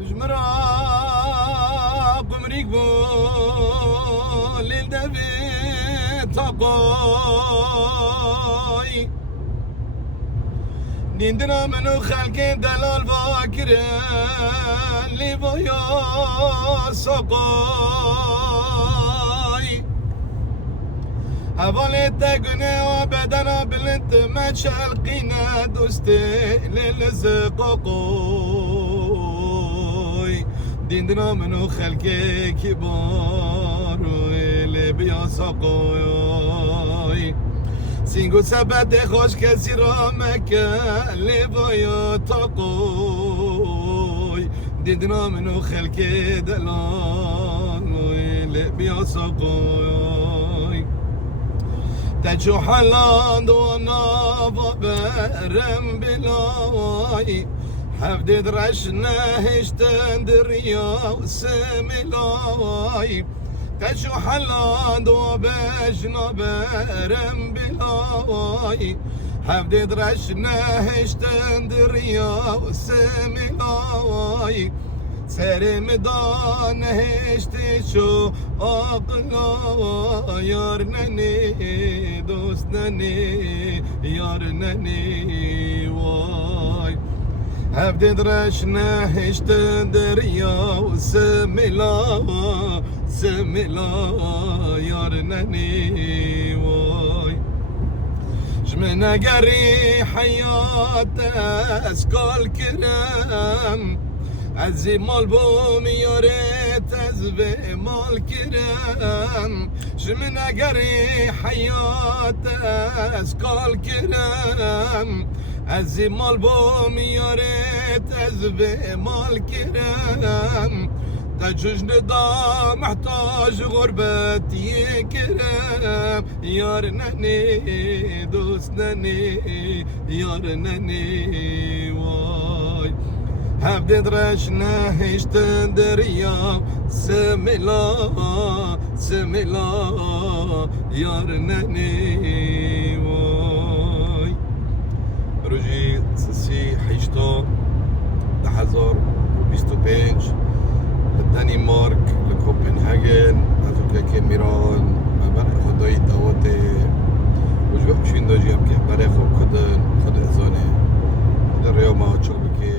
جمرا قمريك بو ليل دبي تقاي نيندنا منو خلق دلال باكر اللي بيا سقاي حوالي تقني وبدنا بلنت ما شلقينا دوستي للزقاقوي ديندنا منو خلقي كبار اللي بيا سقاي سینگو سبت خوش کسی را مکه لیوای تاقوی دیدنا منو خلق دلان بیا ساقوی تجو حلان و نابا برم بلای حفدید رشنه هشتن دریا و سمیلای تشو حلان و بجنا برم بلاي حفدد رشنا هشتن دريا وسملاي سر مدان هشت شو اقلا يارنني دوستنني يارنني واي حفدد رشنا هشتن دريا وسملاي سملا يارنني واي جمنا قري حياة اسكال كرام عزي مال بوم ياريت ازبي مال كرام جمنا قري حياة اسكال كرام عزي مال بوم ياريت ازبي مال كرام تجوج ندا محتاج غربتي كرام يارنني دوستنني يارنني واي حفدد رشنا هشتن دريا سملا سملا يارنني واي روجي سسي حيشتو 2025 لدنمارك لكوبنهاجن هذوك كاميران برای خدای دعوته وجبه بشین داجیم که برای خود کدن خود ازانه خود ریا ما چوب که